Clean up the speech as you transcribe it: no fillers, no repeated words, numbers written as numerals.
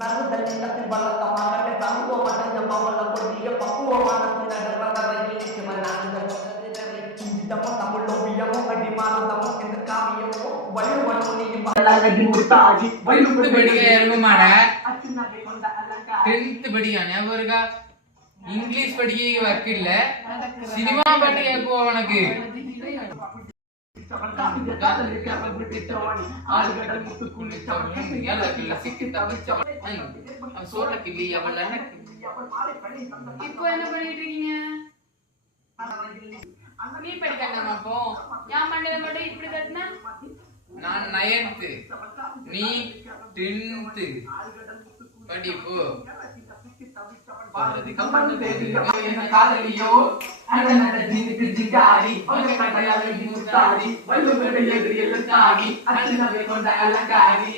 நறுதலில் வழக்கமாக தத்துவமற்ற பவள கொடிய பக்குவமான சிந்தமோ தமிழோவியமோ அடிமானதமோ என்ற காவியமோ வலுவனும் இங்கிலீஷ் படிக்க வக்கு இல்ல சினிமா பாட்டு கேட்போம் உனக்கு இப்போ என்ன பண்ணிட்டு இருக்கீங்க? நீ படிக்கணும் அப்போ என் மண்டையில மட்டும் இப்படி கட்டினா நான் 9th நீ 10th படிப்பு காதலியோ ஜிகாரி கொண்ட அலங்காரி